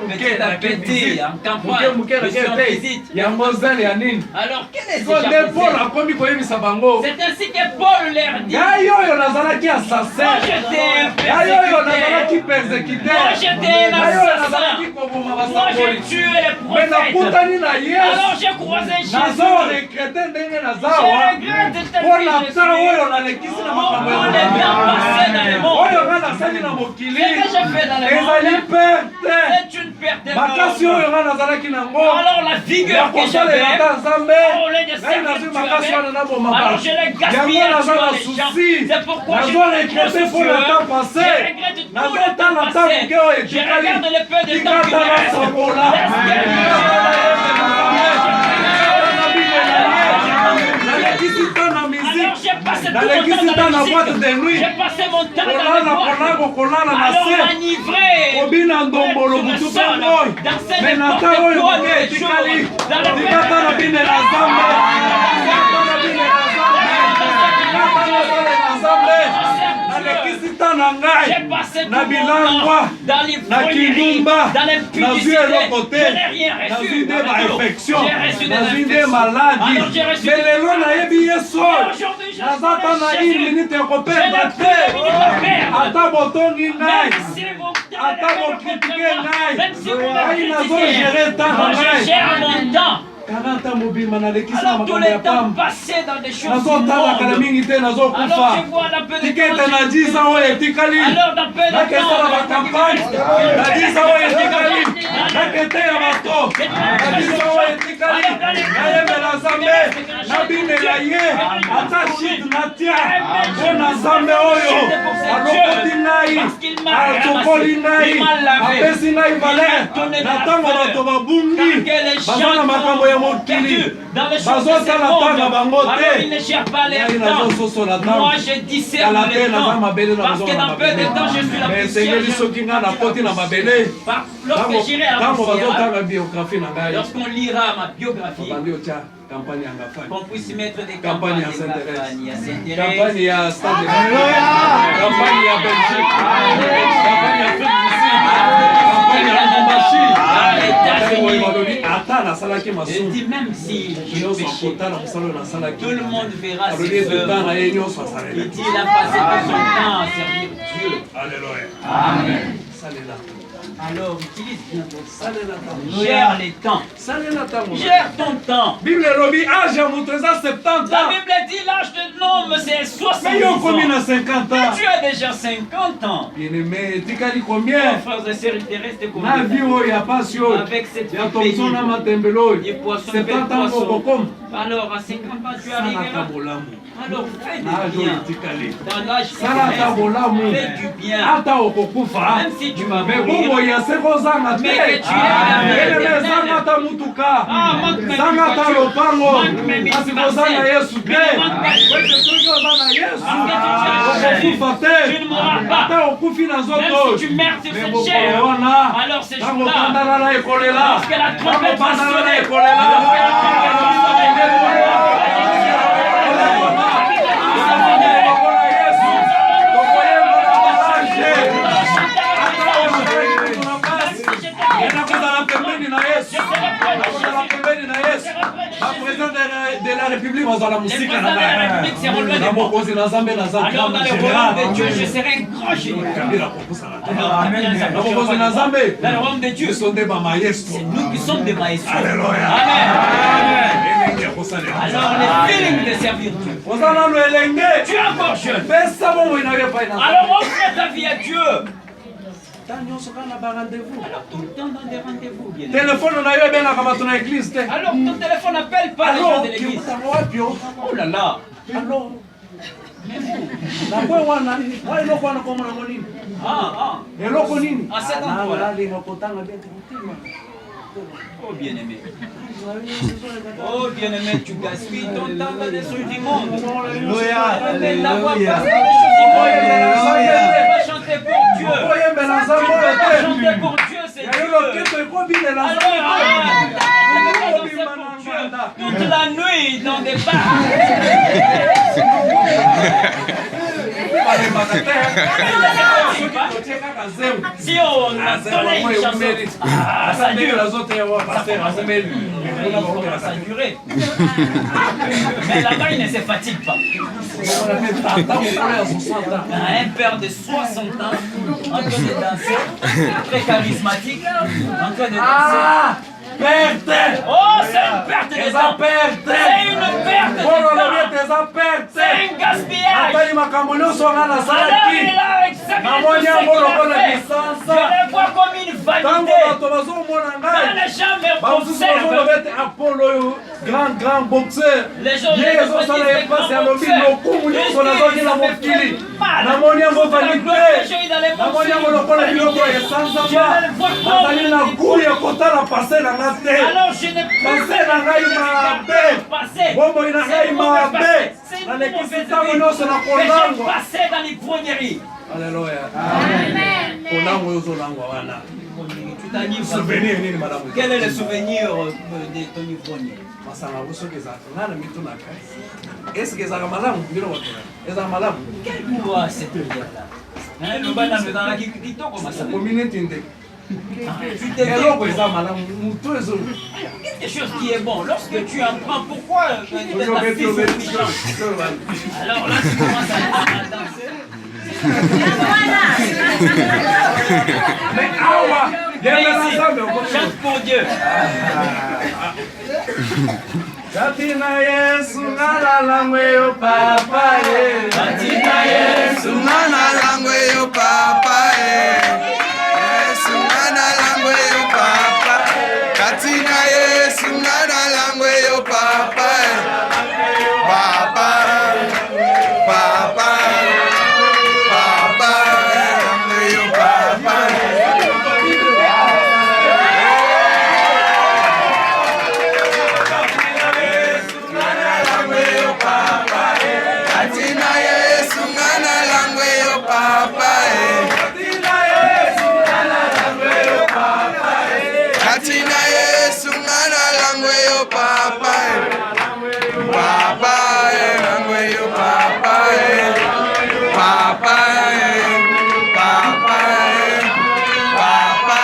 Petit à petit, en campagne, mission visite. Alors quel est ce genre de c'est ainsi que Paul leur dit moi j'étais persécuté. Moi j'étais un assassin. Moi j'ai tué les prophètes. Alors j'ai croisé Jésus. Je regrette de telle vie je suis. Mon passé dans le monde. Ce que j'ai fait dans le monde, c'est une perte énorme. Alors la vigueur que j'avais, au lieu de servir Dieu avec, alors je l'ai gaspillé dans les gens. C'est pourquoi je regrette tout le temps passé. Je regarde le peu de temps qui me reste. Alors j'ai passé tout mon temps dans la musique. J'ai passé mon temps dans la boîte. Alors enivré de son, danser n'importe quoi de choses. Dans le j'ai passé tout mon temps dans les fourneries, dans l'impudicité. Je n'ai rien reçu. J'ai reçu des infections. Alors j'ai reçu des maladies. Et aujourd'hui, je suis même si vous même si vous me critiquez, je gère mon temps. Alors tout le temps passé dans des choses du monde. Alors je vois un peu de temps. Alors dans peu de dans les choses de ce monde, alors il ne gère pas les temps. Moi je discerne le temps, parce que dans peu de temps je suis la poussière. Lorsque j'irai à la poussière, lorsqu'on lira ma biographie, qu'on puisse mettre des campagnes à Saint-Thérèse, campagne à Stade de campagne à Belgique, campagne à campagne à Lubumbashi. Je dis même si je péché, tout le monde verra ses œuvres. Il dit il a passé tout son temps à servir Dieu. Amen. Alors utilise bien ton temps. Gère les temps. Gère ton temps. La Bible dit l'âge de l'homme c'est 70 ans. Mais tu as déjà 50 ans. Bien-aimé, frères et sœurs, il te reste combien de temps? Avec cette pays, les poissons, les poissons. Alors à 50 ans tu arriveras. Alors fais du bien. Dans l'âge qui reste, fais du bien. Même si tu vas mourir, mais que tu es tu ne mourras pas. Même si tu meurs sur cette chair, alors c'est jour-là, lorsque la trompette va sonner, de la République, c'est relevé des morts. Alors dans le royaume de Dieu, je serai un grand général. Dans le royaume de Dieu, c'est nous qui sommes des maestros. Amen. Alors les feelings de servir Dieu. Tu es encore jeune. Alors offre ta vie à Dieu. Alors tout le temps dans des rendez-vous. Alors ton téléphone n'appelle pas les gens de l'église. Oh là là. À cet endroit-là. Oh bien-aimé. Oh bien-aimé, tu gaspilles ton temps dans les choses du monde. Alléluia. Chanter pour Dieu. Chanter pour Dieu, c'est Dieu. Toute la nuit dans des bars. Si on a donné une chanson, ça dure. Ça durer. Mais là-bas, il ne se fatigue pas. Un père de 60 ans, en train de danser, très charismatique, en train de danser. Oh, c'est une perte de temps. C'est une perte de temps. perte. C'est un gaspillage. Atali makambo nyonso nga Alors nasalaki. il a examiné tout Namoni ce yango qu'il lokola a fait. lisansa. Je le vois comme une Ntango vanité. bato bazomona Quand ngai les gens me bamosusu bazoloba observent, ete Apollo oyo grand boxeur les gens ye ezosala ye mpasi alobi lokumu nyonso nazwaki na mokili namoni yango vanité namoni yango lokola biloko esanzama nazali na goût ya kotala pase na nga te alors je n'ai plus pase na ngai mabe passé. bomoi na ngai mabe nalekisi ntango nyonso na kolangwa Passé dans l'ivrognerie. alleluya kolangwa oyo ozolangwa wana souvenir nini malamu Quel est le souvenir de ton ivrogne? masanga ngo soki ezalaka nga na mitunaka eske ezalaka malamu bino batona ezalaka malamu Quel pouvoir cette prière-là? Le bana dans la kitoko masala. komineti ndenge Tu t'es eloko eza malamu moto ezo quelque chose qui est bon. Lorsque tu en prends, pourquoi alors alors là, tu commences à danser. mais awa yembela nzambe Chante pour Dieu. kati na yesu ngalalangwe yo papa ye Kati na Yesu Langwe yo papa Yesu ngana langwe yo papa Katina Yesu ngana langwe yo papa Papa Papa Papa langwe yo papa Katina Yesu ngana langwe yo papa Katina Yesu ngana langwe yo papa Papa langwe yo papa Papa Papa Papa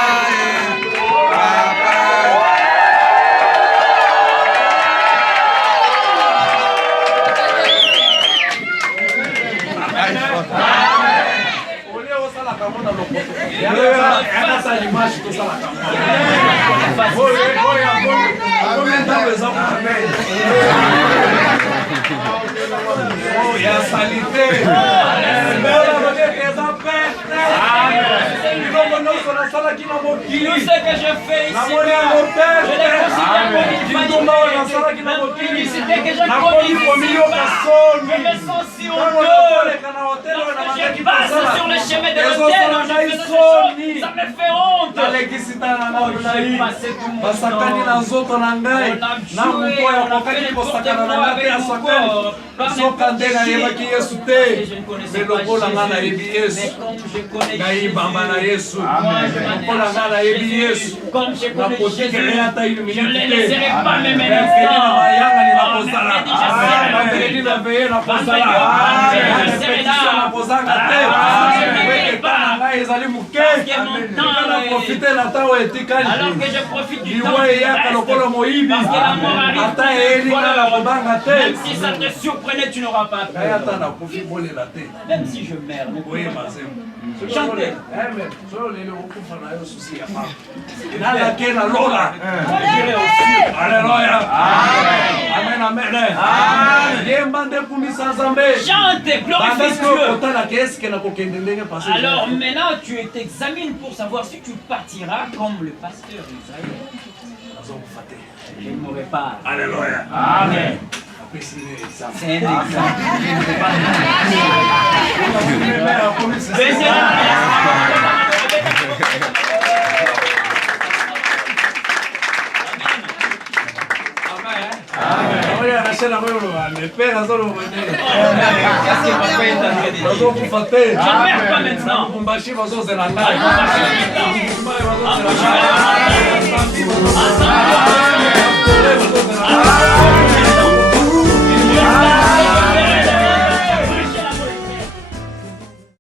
olie osalaka ngo na lopoto akasa limashi tosalaka oyo ntango eza komamene ya salite eza perte biloko nyonso nasalaki na Tout mokili ce que je fais ici, namoni yango je le considère comme une bitumba oyo nasalaki na vanité. mokili Publicité que je nakomi commis komiyoka ici-bas. soni Je me sens si ntango honteux. nakoleka na hotel oyo na Lorsque bandaki je passe kosala sur le chemin de l'hôtel, ezosala je ngai fais des soni choses, ça me fait honte. nalekisi tala na molai J'ai passé tout mon basakani na temps. nzoto na ngai On a na joué, moto oyo on a fait akokaki n'importe kosakana na quoi nga te avec mon asakani corps. Par soka nde n'importe nayebaki qui. yesu Et te je ne connaissais me pas lokola nga Jésus. nayebi yesu Mais comme je connais ngai Jésus, bamba na yesu moi je lokola nga nayebi yesu comme je connais nakotikele Jésus, ata une je minute ne les te laisserai pas même un mercredi na instant. mayangani nakozala mercredi na veye nakozala repetition nakozanga te eketa na ngai ezali moke na profite na ntango etikali Alors que je profite du temps liwa qui eyaka reste. lokola moyibi Parce que l'amour arrive ata eyeli nga na kobanga te Même si ça te surprenait, tu n'auras pas ngai peur. ata nakofi bolela te Même si je meurs, ne oyeba nzembo Chantez. soyo lelo okufa na yo susi ya papa nalake na lola j'irai au ciel. alleluya amen amen yemba nde kumisa nzambe Chante, glorifie bandeske Dieu. otalaka eske nakokende ndenge pase Alors maintenant, tu t'examines pour savoir si tu partiras comme le pasteur Isaïe. nazokufa te Je ne mourrai pas. alleluya Amen. apesi ne examen C'est un exemple. oyo anashe nango yoloba mepe nazoloba Qu'est-ce que papa est en train de dire? nazokufa te Je ne meurs pas maintenant. lubumbashi bazozela ngai Ensemble.